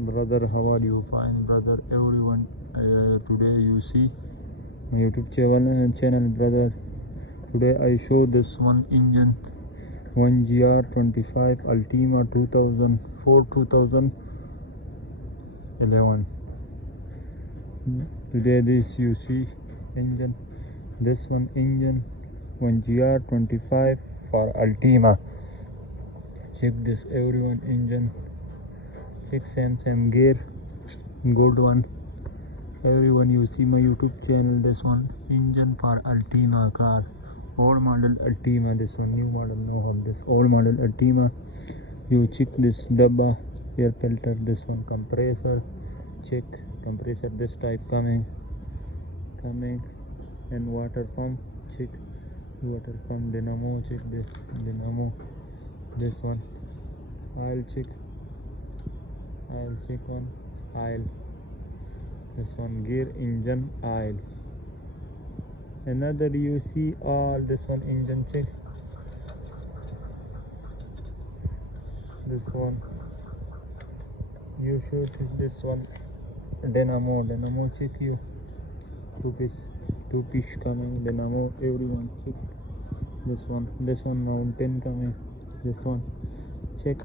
Brother, how are you? Fine, brother. Everyone, today you see my YouTube channel, brother. Today I show this one engine, 1GR25 Altima 2004-2011. Today this you see engine, this one engine 1GR25 for Altima. Check this everyone engine. Check same gear, good one. Everyone you see my YouTube channel, this one engine for Altima car, old model Altima. This one new model no have this old model Altima. You check this dabba, air filter, this one compressor, check compressor this type coming, and water pump, check water pump, dynamo, check this dynamo, this one oil check one oil, this one gear engine oil. Another you see all this one engine check, this one you should this one dynamo check, you two piece coming dynamo. Everyone check this one mountain coming, this one check.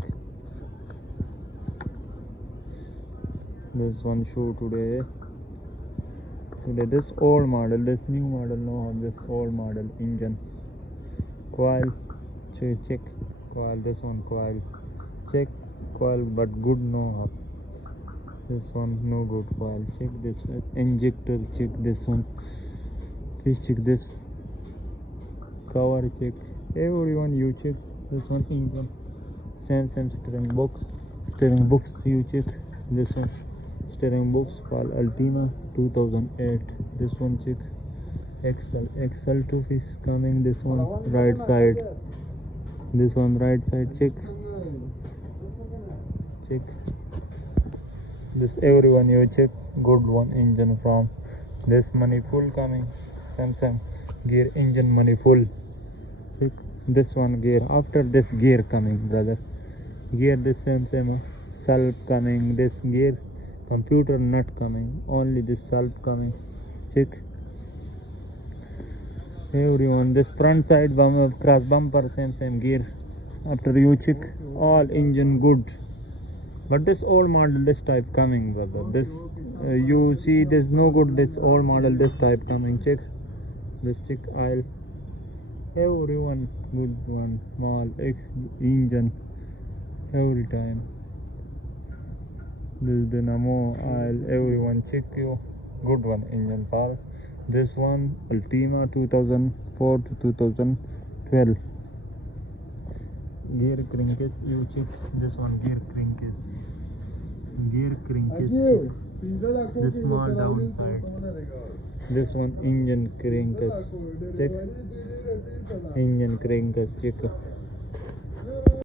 This one show today this old model, this new model no have this old model engine. Coil check coil, this one coil check coil but good no have, this one no good coil. Check this injector, check this one, please check this cover, check everyone you check this one engine. Same steering box you check, this one steering box for Altima 2008. This one check XL 2 piece coming, this one right side, this one right side check this everyone you check good one engine from this money full coming. Same gear engine money full, check this one gear. After this gear coming, brother, gear this same self coming, this gear computer not coming, only this self coming, check everyone. This front side cross bumper same gear. After you check all engine good, but this old model this type coming, brother. This you see this no good, this old model this type coming. Check this, check oil, everyone good one, small engine every time. This dynamo oil, everyone check you good one engine for this one Altima 2004-2012. Gear crankcase you check, this one gear crankcase this small downside, this one engine crankcase check, engine crankcase check.